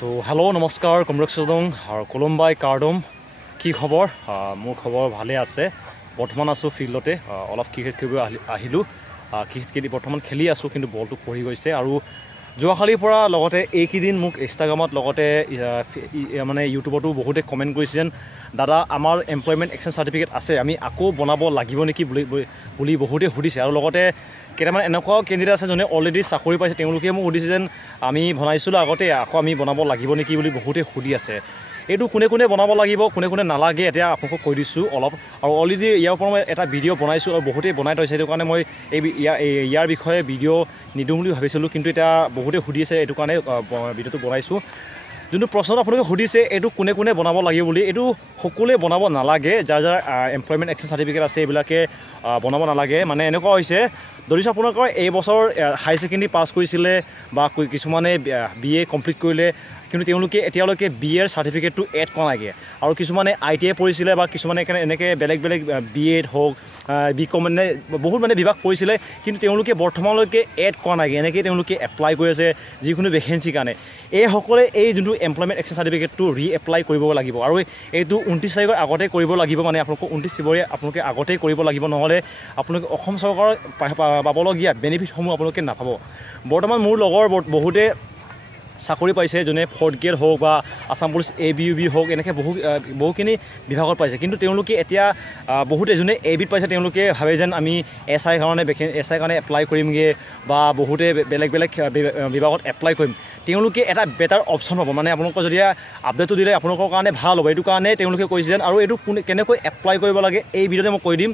তো হেল্ল' নমস্কাৰ কমৰেকচদং আৰু কলম্বাই কাৰ্ডম কি খবৰ মোৰ খবৰ ভালে আছে বৰ্তমান আছোঁ ফিল্ডতে অলপ ক্ৰিকেট খেলিব আহিলোঁ ক্ৰিকেট বৰ্তমান খেলি আছোঁ কিন্তু বলটো পৰি গৈছে আৰু যোৱাকালিৰ পৰা লগতে এইকেইদিন মোক ইনষ্টাগ্ৰামত লগতে মানে ইউটিউবতো বহুতে কমেণ্ট কৰিছে যেন দাদা আমাৰ এমপ্লয়মেণ্ট এক্সচেঞ্জ চাৰ্টিফিকেট আছে আমি আকৌ বনাব লাগিব নেকি বুলি বহুতে সুধিছে আৰু লগতে কেইটামান এনেকুৱাও কেণ্ডিডেট আছে যোনে অলৰেডি চাকৰি পাইছে তেওঁলোকে মোক সুধিছে যেন আমি বনাইছিলোঁ আগতে আকৌ আমি বনাব লাগিব নেকি বুলি বহুতে সুধি আছে এইটো কোনে কোনে বনাব লাগিব কোনে কোনে নালাগে এতিয়া আপোনালোকক কৈ দিছোঁ অলপ আৰু অলৰেডি ইয়াৰ ওপৰত মই এটা ভিডিঅ' বনাইছোঁ আৰু বহুতেই বনাই থৈছে সেইটো কাৰণে মই ইয়াৰ বিষয়ে ভিডিঅ' নিদিওঁ বুলি ভাবিছিলোঁ কিন্তু এতিয়া বহুতে সুধি আছে এইটো কাৰণে ভিডিঅ'টো বনাইছোঁ যোনটো প্ৰশ্নটো আপোনালোকে সুধিছে এইটো কোনে কোনে বনাব লাগিব বুলি এইটো সকলোৱে বনাব নালাগে যাৰ যাৰ এমপ্লয়মেণ্ট এক্সচেঞ্জ চাৰ্টিফিকেট আছে এইবিলাকে বনাব নালাগে মানে এনেকুৱা হৈছে ধৰিছোঁ আপোনালোকৰ এইবছৰ হাই ছেকেণ্ডেৰী পাছ কৰিছিলে বা কিছুমানে BA কমপ্লিট কৰিলে কিন্তু তেওঁলোকে এতিয়ালৈকে BA চাৰ্টিফিকেটটো এড কৰা নাইগে আৰু কিছুমানে ITI পঢ়িছিলে বা কিছুমানে এনেকৈ বেলেগ বেলেগ BA হওক BCom মানে বহুত মানে বিভাগ পঢ়িছিলে কিন্তু তেওঁলোকে বৰ্তমানলৈকে এড কৰা নাইগে এনেকৈ তেওঁলোকে এপ্লাই কৰি আছে যিকোনো ভেকেঞ্চিৰ কাৰণে এইসকলে এই যোনটো এমপ্লয়মেণ্ট এক্সচেঞ্জ চাৰ্টিফিকেটটো এপ্লাই কৰিব লাগিব আৰু এইটো 29 তাৰিখৰ আগতে কৰিব লাগিব মানে আপোনালোকক 29 ফেব্ৰুৱাৰী আপোনালোকে আগতেই কৰিব লাগিব নহ'লে আপোনালোকে অসম চৰকাৰৰ পাবলগীয়া বেনিফিটসমূহ আপোনালোকে নাপাব বৰ্তমান মোৰ লগৰ বহুতে চাকৰি পাইছে যোনে 4th গ্ৰেড হওক বা আছাম পুলিচ ABUB হওক এনেকৈ বহুখিনি বিভাগত পাইছে কিন্তু তেওঁলোকে এতিয়া বহুতে যোনে ABত পাইছে তেওঁলোকে ভাবে যেন আমি SI কাৰণে এপ্লাই কৰিমগৈ বা বহুতে বেলেগ বেলেগ বিভাগত এপ্লাই কৰিম তেওঁলোকে এটা বেটাৰ অপশ্যন পাব মানে আপোনালোকৰ যদি আপডেটটো দিলে আপোনালোকৰ কাৰণে ভাল হ'ব এইটো কাৰণে তেওঁলোকে কৈছে যেন আৰু এইটো কেনেকৈ এপ্লাই কৰিব লাগে এই ভিডিঅ'তে মই কৈ দিম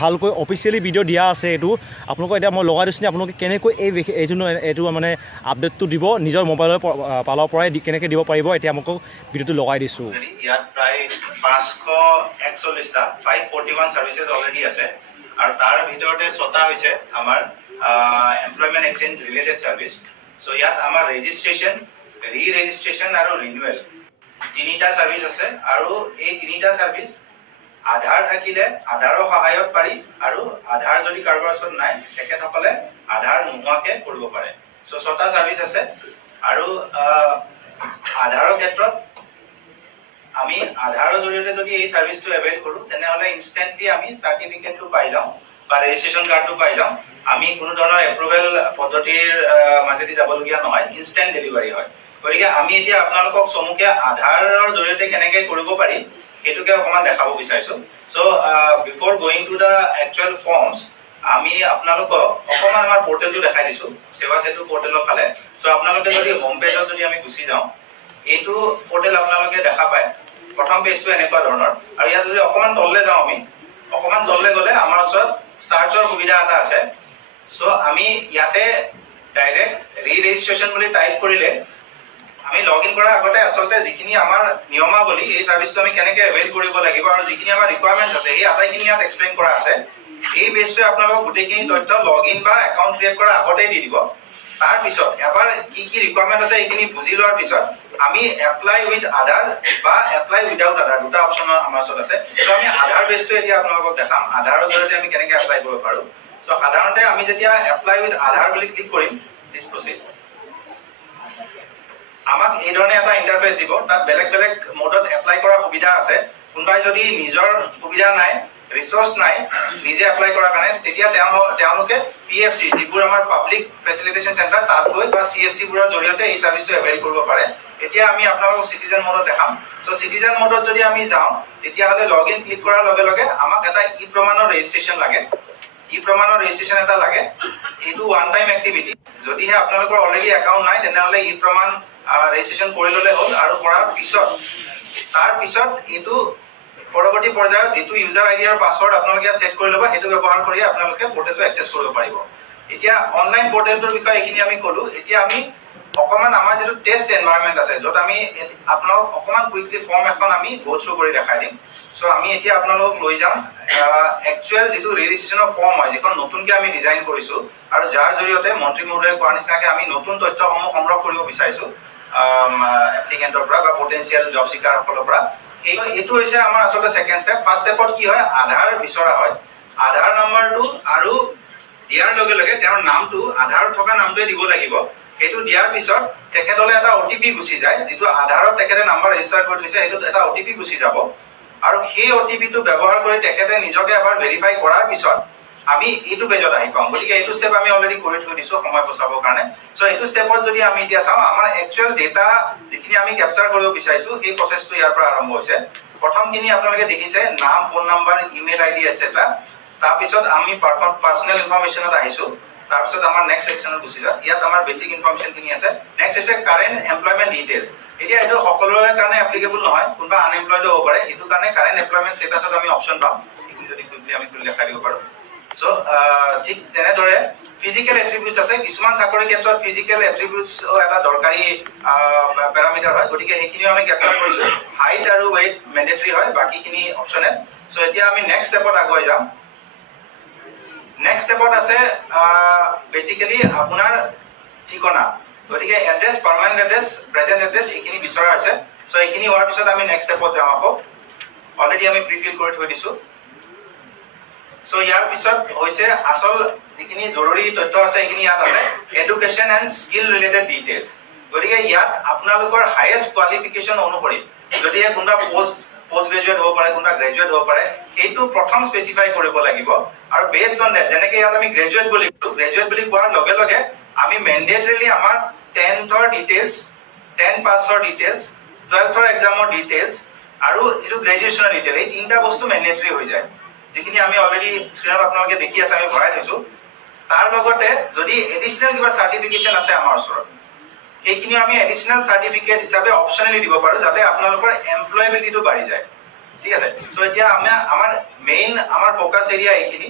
ভালকৈ অফিচিয়েলি ভিডিঅ' দিয়া আছে এইটো আপোনালোকক এতিয়া মই লগাই দিছোঁ আপোনালোকে কেনেকৈ এইটো মানে আপডেটটো দিব নিজৰ মোবাইলৰ পালৰ পৰাই কেনেকৈ দিব পাৰিব এতিয়া আপোনালোকক ভিডিঅ'টো লগাই দিছোঁ ইয়াত প্ৰায় 541টা 541 সাৰ্ভিসেস অলৰেডি আছে আৰু তাৰ ভিতৰতে 6টা হৈছে আমাৰ employment exchange related service so ইয়াত আমাৰ ৰেজিষ্ট্ৰেচন ৰি-ৰেজিষ্ট্ৰেচন আৰু ৰিনিউৱেল তিনিটা সাৰ্ভিস আছে আৰু এই তিনিটা সাৰ্ভিস আধাৰ থাকিলে আধাৰৰ সহায়ত পাৰি আৰু আধাৰ যদি কাৰোবাৰ ওচৰত নাই তেখেতসকলে আধাৰ নোহোৱাকৈ কৰিব পাৰে সো 6টা সাৰ্ভিস আছে আৰু আধাৰৰ ক্ষেত্ৰত আমি আধাৰৰ জৰিয়তে যদি এই সাৰ্ভিসটো এভেইল কৰো তেনেহলে ইনস্ট্যান্টলি আমি সাৰ্টিফিকেটটো পাই যাওঁ বা ৰেজিষ্ট্ৰেচন কাৰ্ডটো পাই যাওঁ আমি কোনো ধৰণৰ এপ্ৰুভেল পদ্ধতিৰ মাজেদি যাবলগীয়া নহয় ইনস্ট্যান্ট ডেলিভাৰী হয় গতিকে আমি এতিয়া আপোনালোকক চমুকে আধাৰৰ জৰিয়তে কেনেকৈ কৰিব পাৰি সেইটোকে অকমান দেখাব বিচাৰিছো so before going to the actual forms আমি আপোনালোকক অকমান আমাৰ পোৰ্টেলটো দেখাই দিছো সেৱা সেতু পোৰ্টেলৰ ফালে সো আপোনালোকে যদি হোম পেজত যদি আমি গুচি যাওঁ এইটো পোৰ্টেল আপোনালোকে দেখা পায় প্ৰথম পেজটো এনেকুৱা ধৰণৰ আৰু ইয়াত যদি অকমান তললে যাওঁ আমি অকমান তললে গলে আমাৰ ওচৰত সাৰ্চৰ সুবিধা এটা আছে সো আমি ইয়াতে ডাইৰেক্ট ৰি-ৰেজিষ্ট্ৰেচন বুলি টাইপ কৰিলে আমি লগইন কৰাৰ আগতে আসলতে যিখিনি আমাৰ নিয়মাৱলী এই সাৰ্ভিসটো আমি কেনেকৈ এভেইল কৰিব লাগিব আৰু যিখিনি আমাৰ ৰিকোয়াৰমেন্টস আছে এই আটাইখিনি ইয়াত এক্সপ্লেইন কৰা আছে এই বেছটোৱে আপোনালোকক গোটেইখিনি তথ্য লগইন বা একাউণ্ট ক্ৰিয়েট কৰাৰ আগতেই দি দিব তাৰ পিছত এবাৰ কি কি ৰিকোয়াৰমেন্ট আছে এইখিনি বুজি লোৱাৰ পিছত আমি এপ্লাই উইথ আধাৰ বা এপ্লাই উইদাউট আধাৰ দুটা অপচন আমাৰ ওচৰত আছে সো আমি আধাৰ বেছটো এতিয়া আপোনালোকক দেখাম আধাৰৰ জৰিয়তে আমি কেনেকৈ এপ্লাই কৰিব পাৰো সো সাধাৰণতে আমি যেতিয়া এপ্লাই উইথ আধাৰ বুলি ক্লিক কৰিম প্লিজ প্ৰচিড আমাক এই ধৰণে এটা ইন্টাৰফেস দিব তাত বেলেগ বেলেগ মোডত এপ্লাই কৰাৰ সুবিধা আছে কোনবাই যদি নিজৰ সুবিধা নাই ৰিসোৰ্স নাই নিজে এপ্লাই কৰাৰ কাৰণে তেতিয়া তেওঁলোকে PFC যিবোৰ আমাৰ পাব্লিক ফেচিলিটেশন চেণ্টাৰ তাত গৈ বা CSC বোৰৰ জৰিয়তে এই সাৰ্ভিসটো এভেইল কৰিব পাৰে এতিয়া আমি আপোনালোকক সিটিজেন মোডত দেখাম সো সিটিজেন মোডত যদি আমি যাওঁ তেতিয়া হলে লগইন ক্লিক কৰাৰ লগে লগে আমাক এটা ই প্ৰমাণৰ ৰেজিষ্ট্ৰেচন লাগে ই প্ৰমাণৰ ৰেজিষ্ট্ৰেচন এটা লাগে এইটো ওৱান টাইম এক্টিভিটি যদিহে আপোনালোকৰ অলৰেডি একাউণ্ট নাই তেনেহলে ই প্ৰমাণ ৰেজিষ্ট্ৰেচন কৰি ললে হ'ল আৰু কৰাৰ পিছত তাৰ পিছত এইটো পৰৱৰ্তী পৰ্যায়ত যেটো ইউজাৰ আইডি আৰু পাসওয়াৰ্ড আপোনালোকে সেট কৰি লব হেতু ব্যৱহাৰ কৰি আপোনালোকে পোৰ্টেলটো এক্সেছ কৰিব পাৰিব এতিয়া অনলাইন পোৰ্টেলটোৰ বিষয়ে এইখিনি আমি কলো এতিয়া আমি অকমান আমাৰ যেটো টেষ্ট এনভায়ৰনমেন্ট আছে যত আমি আপোনালোক অকমান কুইকলি ফৰ্ম এখন আমি গো থ্ৰু কৰি দেখাই দিম সো আমি এতিয়া আপোনালোক লৈ যাম একচুৱেল যেটো ৰেজিষ্ট্ৰেচনৰ ফৰ্ম হয় যেখন নতুনকৈ আমি ডিজাইন কৰিছো আৰু যাৰ জৰিয়তে মন্ত্ৰী মহোদয়ে কোৱা নিচিনাকৈ আমি নতুন তথ্যসমূহ সংগ্ৰহ কৰিব বিচাৰিছো এপ্লিকেন্টৰ পৰা বা পটেনশিয়াল জব সিকাৰসকলৰ পৰা এইটো হৈছে আমাৰ আসলে সেকেন্ড স্টেপ ফাৰ্স্ট স্টেপত কি হয় আধাৰ বিচৰা হয় আধাৰ নম্বৰটো আৰু দিয়াৰ লগে লগে তেওঁৰ নামটো আধাৰত থকা নামটোৱে দিব লাগিব সেইটো দিয়াৰ পিছত তেখেতলৈ এটা OTP গুচি যায়, যিটো আধাৰত তেখেতে নাম্বাৰ ৰেজিষ্টাৰ কৰি থৈছে, সেইটোত এটা OTP গুচি যাব। আৰু সেই OTPটো ব্যৱহাৰ কৰি তেখেতে নিজকে এবাৰ ভেৰিফাই কৰাৰ পিছত আমি এইটো পেজত আহি পাওঁ। গতিকে এইটো ষ্টেপ আমি অলৰেডি কৰি থৈ দিছো সময় বচাবৰ কাৰণে। চ' এইটো ষ্টেপত যদি আমি এতিয়া চাওঁ, আমাৰ একচুৱেল ডেটা যিখিনি আমি কেপচাৰ কৰিব বিচাৰিছো সেই প্ৰচেছটো ইয়াৰ পৰা আৰম্ভ হৈছে। প্ৰথমখিনি আপোনালোকে দেখিছে নাম, phone number, email ID etcetera. তাৰপিছত আমি পাৰ্চনেল ইনফৰমেশ্যনত আহিছো। তাৰপিছত আমাৰ নেক্সট সেকশ্যনত গুচি যাওঁ। ইয়াত আমাৰ বেসিক ইনফৰমেশ্যনখিনি আছে। নেক্সট হৈছে কাৰেণ্ট এমপ্লয়মেণ্ট ডিটেইলছ। এতিয়া এইটো সকলোৰে কাৰণে এপ্লিকেবল নহয়, কোনোবা আনএমপ্লয়ড হ'ব পাৰে। সেইটো কাৰণে কাৰেণ্ট এমপ্লয়মেণ্ট ষ্টেটাছত আমি অপশ্যন পাম। এইখিনি যদি আমি খুলি দেখাই দিব পাৰোঁ। চ' ঠিক তেনেদৰে ফিজিকেল এট্ৰিবিউটছ আছে। কিছুমান চাকৰিৰ ক্ষেত্ৰত ফিজিকেল এট্ৰিবিউটছ এটা দৰকাৰী পেৰামিটাৰ হয়, গতিকে সেইখিনিও আমি কেপচাৰ কৰিছো। হাইট আৰু ৱেইট মেণ্ডেটৰী হয়, বাকীখিনি অপশ্যনেল। চ' এতিয়া আমি নেক্সট ষ্টেপত আগুৱাই যাম। নেক্সট ষ্টেপত আছে বেচিকেলি আপোনাৰ ঠিকনা। গতিকে address, permanent address, present address এইখিনি বিচৰা হৈছে। চ' এইখিনি হোৱাৰ পিছত আমি নেক্সট ষ্টেপত যাম আকৌ। অলৰেডি আমি প্ৰিফিল কৰি থৈ দিছো। চ' ইয়াৰ পিছত হৈছে আচল যিখিনি জৰুৰী তথ্য আছে সেইখিনি ইয়াত আছে, education and skill related details. গতিকে ইয়াত আপোনালোকৰ হাইয়েষ্ট কোৱালিফিকেশ্যন অনুসৰি যদিহে কোনোবা পোষ্ট গ্ৰেজুৱেট হ'ব পাৰে, কোনোবা গ্ৰেজুৱেট হ'ব পাৰে, সেইটো প্ৰথম স্পেচিফাই কৰিব লাগিব। আৰু বেছড অন ডেট, যেনেকে ইয়াত আমি গ্ৰেজুৱেট বুলি ক'লো, গ্ৰেজুৱেট বুলি কোৱাৰ লগে লগে আমি মেণ্ডেটৰিলি আমাৰ 10th ডিটেইলছ, 10 পাছৰ ডিটেইলছ, 12th এক্সামৰ ডিটেইলছ আৰু যিটো গ্ৰেজুৱেশ্যনৰ ডিটেইল, এই তিনিটা বস্তু মেণ্ডেটৰি হৈ যায়। যিখিনি আমি অলৰেডি স্ক্ৰীনত আপোনালোকে দেখি আছে, আমি ভৰাই থৈছো। তাৰ লগতে যদি এডিচনেল কিবা চাৰ্টিফিকেশ্যন আছে আমাৰ ওচৰত, সেইখিনি আমি এডিচনেল চাৰ্টিফিকেট হিচাপে অপশ্যনেলি দিব পাৰো, যাতে আপোনালোকৰ এমপ্লয়েবিলিটিটো বাঢ়ি যায়। ঠিক আছে। চ' এতিয়া আমাৰ মেইন আমাৰ ফ'কাছ এৰিয়া এইখিনি,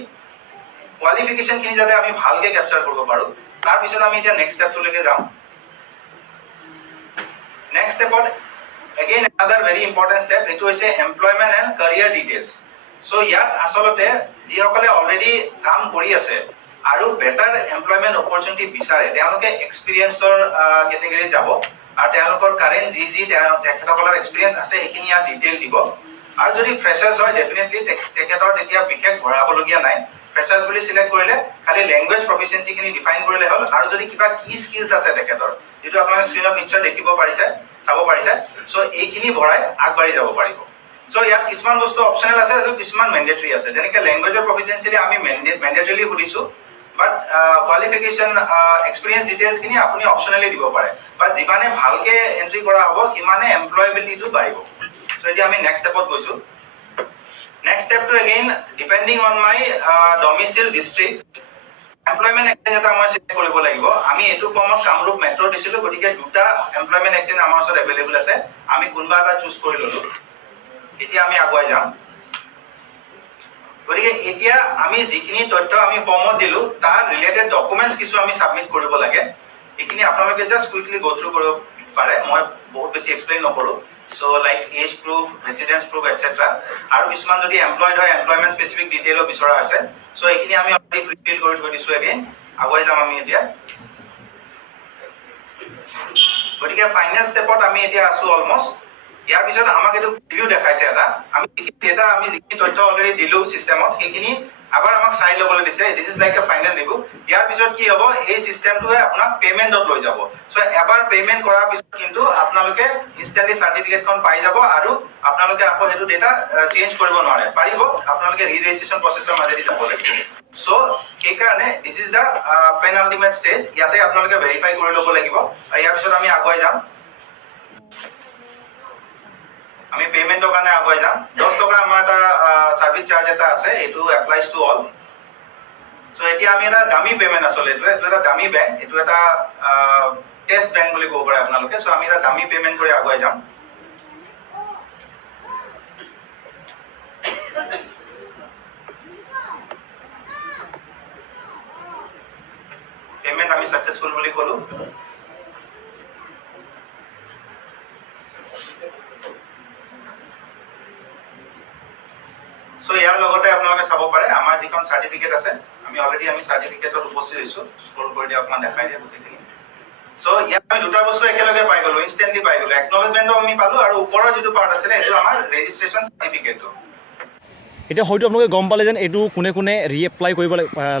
কোৱালিফিকেশ্যনখিনি যাতে আমি ভালকে কেপচাৰ কৰিব পাৰো। তাৰপিছত আমি এতিয়া নেক্সট ষ্টেপটোলৈকে যাম। নেক্সট ষ্টেপত again another very important step, এইটো হৈছে এমপ্লয়মেণ্ট এণ্ড কেৰিয়াৰ ডিটেইলছ। চ' ইয়াত আচলতে যিসকলে অলৰেডি কাম কৰি আছে আৰু বেটাৰ এমপ্লয়মেণ্ট অপৰচুনিটি বিচাৰে, তেওঁলোকে এক্সপিৰিয়েঞ্চৰ কেটেগৰীত যাব আৰু তেওঁলোকৰ কাৰেণ্ট যি তেখেতসকলৰ এক্সপিৰিয়েঞ্চ আছে সেইখিনি ইয়াত ডিটেইল দিব। আৰু যদি ফ্ৰেচাৰ্ছ হয়, ডেফিনেটলি তেখেতৰ তেতিয়া বিশেষ ভৰাবলগীয়া নাই। ফ্ৰেচাৰ্ছ বুলি চিলেক্ট কৰিলে খালি লেংগুৱেজ প্ৰফিচিয়েঞ্চিখিনি ডিফাইন কৰিলে হ'ল, আৰু যদি কিবা কি স্কিলছ আছে তেখেতৰ, যিটো আপোনালোকে স্ক্ৰীনত নিশ্চয় দেখিব পাৰিছে, চাব পাৰিছে। চ' এইখিনি ভৰাই আগবাঢ়ি যাব পাৰিব। চ' ইয়াত কিছুমান বস্তু অপশ্যনেল আছে আৰু কিছুমান মেণ্ডেটৰী আছে। যেনেকে লেংগুৱেজৰ প্ৰফিচিয়েঞ্চি আমি মেণ্ডেটৰীলি সুধিছো, বাট কোৱালিফিকেশ্যন এক্সপিৰিয়েঞ্চ ডিটেইলছখিনি আপুনি অপশ্যনেলি দিব পাৰে। বাট যিমানে ভালকে এণ্ট্ৰি কৰা হ'ব সিমানে এমপ্লয়েবিলিটিটো বাঢ়িব। চ' এতিয়া আমি নেক্সট ষ্টেপত গৈছো। নেক্সট ষ্টেপটো again depending on my domicile district, employment exchange এটা মই চিলেক্ট কৰিব লাগিব। আমি এইটো ফৰ্মত কামৰূপ মেট্ৰ' দিছিলো, গতিকে দুটা এমপ্লয়মেণ্ট এক্সচেঞ্জ আমাৰ ওচৰত এভেইলেবল আছে। আমি কোনোবা এটা চুজ কৰি ললো। এতিয়া আমি আগুৱাই যাম। গতিকে এতিয়া আমি যিখিনি তথ্য আমি ফৰ্মত দিলো, তাৰ ৰিলেটেড ডকুমেণ্টছ কিছু আমি ছাবমিট কৰিব লাগে। এইখিনি আপোনালোকে জাষ্ট কুইকলি গো থ্ৰু কৰিব পাৰে, মই বহুত বেছি এক্সপ্লেইন নকৰো। So' like as proof, residence proof etcetera. আৰু কিছুমান যদি এমপ্লয়ড হয়, এমপ্লয়মেণ্ট স্পেচিফিক ডিটেইলো বিচৰা হৈছে। চ' এইখিনি আমি অলৰেডি প্ৰিফিল কৰি থৈ দিছো। এগেইন আগুৱাই যাম আমি এতিয়া। গতিকে ফাইনেল ষ্টেপত আমি এতিয়া আছো অলমষ্ট। ইয়াৰ পিছত আমাক এইটো প্ৰিভিউ দেখাইছে এটা। আমি যিখিনি তথ্য অলৰেডি দিলো চিষ্টেমত, সেইখিনি আবার আমাক চাই ল'বলৈ দিছে। This is like a final review. ইয়াৰ পিছত কি হ'ব, এই চিষ্টেমটোৱে আপোনাক পেমেণ্টত লৈ যাব। চ' এবাৰ পেমেণ্ট কৰাৰ পিছত কিন্তু আপোনালোকে ইনষ্টেণ্টলি চাৰ্টিফিকেটখন পাই যাব, আৰু আপোনালোকে আকৌ সেইটো ডেটা চেঞ্জ কৰিব নোৱাৰে। পাৰিব, আপোনালোকে ৰি-ৰেজিষ্ট্ৰেশ্যন প্ৰচেছৰ মাজেদি যাব লাগিব। চ' সেইকাৰণে this is the penultimate stage. ইয়াতে আপোনালোকে ভেৰিফাই কৰি ল'ব লাগিব। আৰু ইয়াৰ পিছত আমি আগুৱাই যাম। আমি পেমেন্টৰ কাৰণে আগুৱাই যাম। 10 টকা আমাৰ এটা সাৰ্ভিস চাৰ্জ এটা আছে, এইটো এপ্লাইজ টু অল। সো এতিয়া আমি এটা দামি পেমেন্ট আছলে, এইটো এটা দামি বেংক, এইটো এটা টেস্ট বেংক বুলি ক'ব পাৰে আপোনালোকে। সো আমি এটা দামি পেমেন্ট কৰি আগুৱাই যাম। পেমেন্ট আমি সাকসেসফুল বুলি ক'লো। সো ইয়াৰ লগতে আপোনালোকে চাব পাৰে আমাৰ যিখন সাৰ্টিফিকেট আছে, আমি অলৰেডি সাৰ্টিফিকেটত উপস্থিত হৈছো। স্ক্ৰল কৰি দিয়া, অকমান দেখাই দিয়া গোটেইখিনি। সো ইয়াত আমি দুটা বস্তু একেলগে পাই গলো, ইনষ্টেন্টলি পাই গলো। একনলেজমেন্টও আমি পালো, আৰু ওপৰৰ যিটো পাৰ্ট আছিলে এইটো আমাৰ ৰেজিষ্ট্ৰেশ্যন সাৰ্টিফিকেটটো। এতিয়া হয়তো আপোনালোকে গম পালে যেন এইটো কোনে কোনে ৰিএপ্লাই কৰিব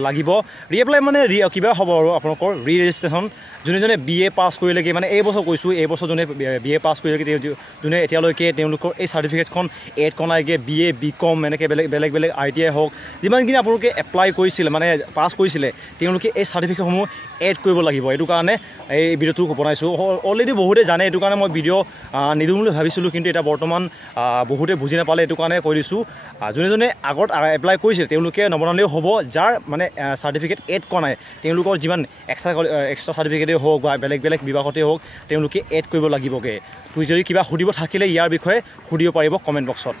লাগিব। ৰিএপ্লাই মানে কিবা হ'ব আৰু আপোনালোকৰ ৰি ৰেজিষ্ট্ৰেশ্যন যোনে BA পাছ কৰিলেগৈ মানে এই বছৰ কৈছোঁ এই বছৰ যোনে BA পাছ কৰিলেগৈ যোনে এতিয়ালৈকে তেওঁলোকৰ এই চাৰ্টিফিকেটখন এড কৰাইগৈ BA BCom এনেকৈ বেলেগ ITI হওক যিমানখিনি আপোনালোকে এপ্লাই কৰিছিলে মানে পাছ কৰিছিলে তেওঁলোকে এই চাৰ্টিফিকেটসমূহ এড কৰিব লাগিব এইটো কাৰণে এই ভিডিঅ'টো বনাইছোঁ অলৰেডি বহুতে জানে এইটো কাৰণে মই ভিডিঅ' নিদিওঁ বুলি ভাবিছিলোঁ কিন্তু এতিয়া বৰ্তমান বহুতে বুজি নাপালে এইটো কাৰণে কৈ দিছোঁ যোনে আগত এপ্লাই কৰিছিল তেওঁলোকে নবনালেও হ'ব যাৰ মানে চাৰ্টিফিকেট এড কৰা নাই তেওঁলোকৰ যিমান এক্সট্ৰা চাৰ্টিফিকেটেই হওক বা বেলেগ বিভাগতেই হওক তেওঁলোকে এড কৰিব লাগিবগৈ তুমি যদি কিবা সুধিব থাকিলে ইয়াৰ বিষয়ে সুধিব পাৰিব কমেণ্ট বক্সত